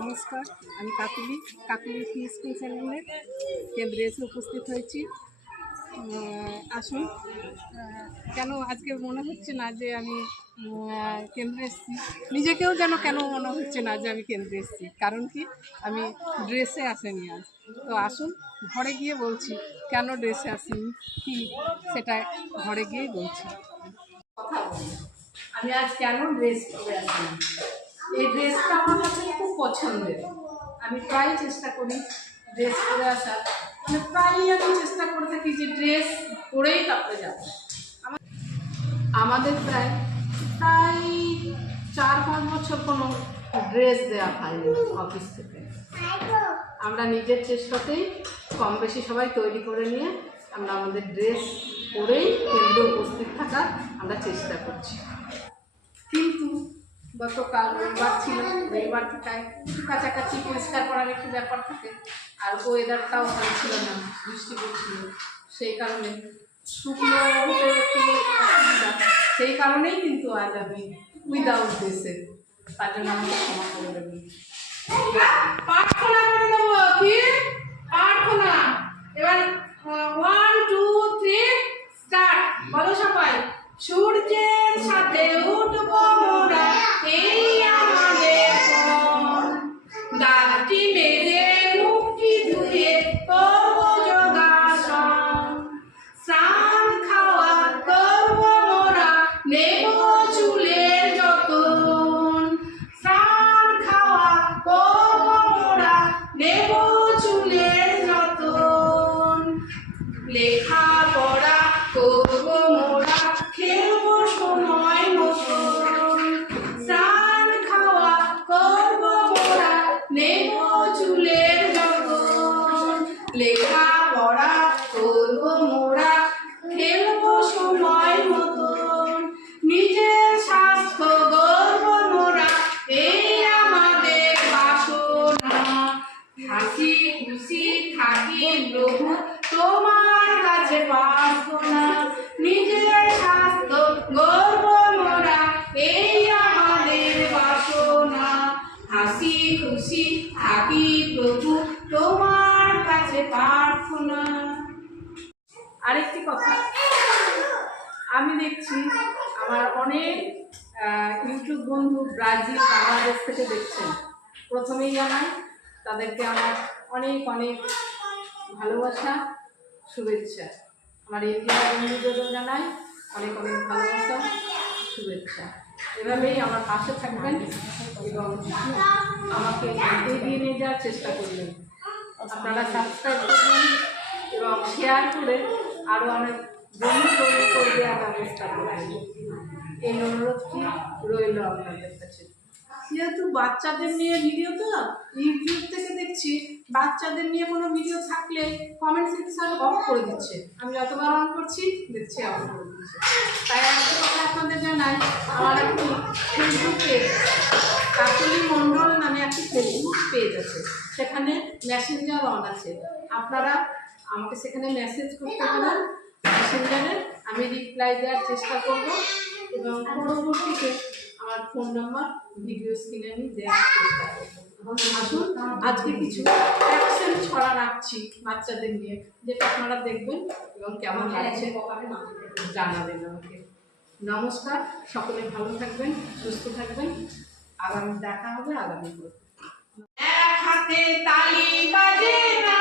নমস্কার, আমি কাকুলি ফি স্কুল চ্যানেলের কেন্দ্রে এসে উপস্থিত হয়েছি। আসুন, কেন আজকে মনে হচ্ছে না যে আমি কেন্দ্রে এসেছি, নিজেকেও যেন কেন মনে হচ্ছে না যে আমি কেন্দ্রে এসেছি। কারণ কি, আমি ড্রেসে আসেনি আজ। তো আসুন, ঘরে গিয়ে বলছি কেন ড্রেসে আসিনি, কি সেটা ঘরে গিয়েই বলছি। কথা বলি, আমি আজ কেন ড্রেস পরে আসিনি। এই ড্রেসটা আমার কাছে খুব পছন্দের। আমি প্রায় চেষ্টা করি ড্রেস পরে আসার, মানে প্রায়ই আমি চেষ্টা করে থাকি যে ড্রেস পরেই তারপরে যাব। আমাদের প্রায় 4-5 বছর কোনো ড্রেস দেওয়া হয়নি অফিস থেকে। আমরা নিজের চেষ্টাতেই কম বেশি সবাই তৈরি করে নিয়ে আমরা আমাদের ড্রেস পরেই কেন্দ্রে উপস্থিত থাকার আমরা চেষ্টা করছি। কিন্তু গতকাল রবিবার ছিল, রবিবার থাকায় একটু কাছাকাছি পরিষ্কার করার একটু ব্যাপার থাকে, আর ওয়েদারটাও ভালো ছিল না, বৃষ্টি পড়ছিল, সেই কারণে শুকনো হতে একটু অসুবিধা। সেই কারণেই কিন্তু আজ আমি উইদাউট ড্রেসে, তার জন্য আমাকে ক্ষমা করে দেবেন। প্রার্থনা করে দেবো, কি প্রার্থনা। এবার 1 2 3 স্টার্ট। বলো সবাই। সূর্যের সাথে উঠবো মোরা, এই আমাদের পণ। দাঁড়টি মেরে মুখটি ধুয়ে করবো যোগাসন। স্নান খাওয়া করবো মোরা, নেবো চুলের যতন। স্নান খাওয়া করবো মোরা, নেবো চুলের যতন। লেখা পড়া করবো মোরা, খেলবো সময় মতন। স্নান খাওয়া করবো মোরা, নেবো চুলের যতন। লেখা পড়া করবো মোরা, খেলবো সময় মতন। নিজের স্বাস্থ্য গড়বো মোরা, এই আমাদের বাসনা। হাসি খুশি থাকি প্রভু, তোমার কাছে প্রার্থনা। নিজের স্বাস্থ্য গড়বো মোরা, এই আমাদের বাসনা। হাসি খুশি থাকি প্রভু, তোমার কাছে প্রার্থনা। আরেকটি কথা, আমি দেখছি আমার অনেক ইউটিউব বন্ধু ব্রাজিল, বাংলাদেশ থেকে দেখছেন। প্রথমেই জানাই তাদেরকে আমার অনেক অনেক ভালোবাসা, শুভেচ্ছা। আমার ইন্ডিয়ার বন্ধুদেরও জানাই অনেক অনেক ভালোবাসা, শুভেচ্ছা। এভাবেই আমার পাশে থাকবেন এবং আমাকে এগিয়ে নিয়ে যাওয়ার চেষ্টা করবেন। আপনারা সাবস্ক্রাইব করবেন এবং শেয়ার করে আরও অনেক বন্ধু তৈরি করে দেওয়ার ব্যবস্থা করবেন। এই অনুরোধটি রইল আপনাদের কাছে। যেহেতু বাচ্চাদের নিয়ে ভিডিও, তো ইউটিউব থেকে দেখছি বাচ্চাদের নিয়ে কোনো ভিডিও থাকলে কমেন্ট সেকশন অফ করে দিচ্ছে। আমি যতবার অন করছি দেখছি অফ করে দিচ্ছে। তাই একটা কথা আপনাদের জানাই, আমার একটি ফেসবুক পেজ, কাকুলি মণ্ডল নামে একটি ফেসবুক পেজ আছে, সেখানে মেসেঞ্জার অন আছে। আপনারা আমাকে সেখানে মেসেজ করতে পারেন, মেসেঞ্জারে আমি রিপ্লাই দেওয়ার চেষ্টা করব এবং পরবর্তীতে আমার ফোন নাম্বার ভিডিও স্ক্রিনে আমি দেওয়ার চেষ্টা করব। আসুন, আজকে কিছু অ্যাকশন ছড়া রাখছি বাচ্চাদের নিয়ে, যেটা আপনারা দেখবেন এবং কেমন লাগছে জানাবেন আমাকে। নমস্কার, সকলে ভালো থাকবেন, সুস্থ থাকবেন। আগামী দেখা হবে আগামী। এক হাতে তালি বাজে না।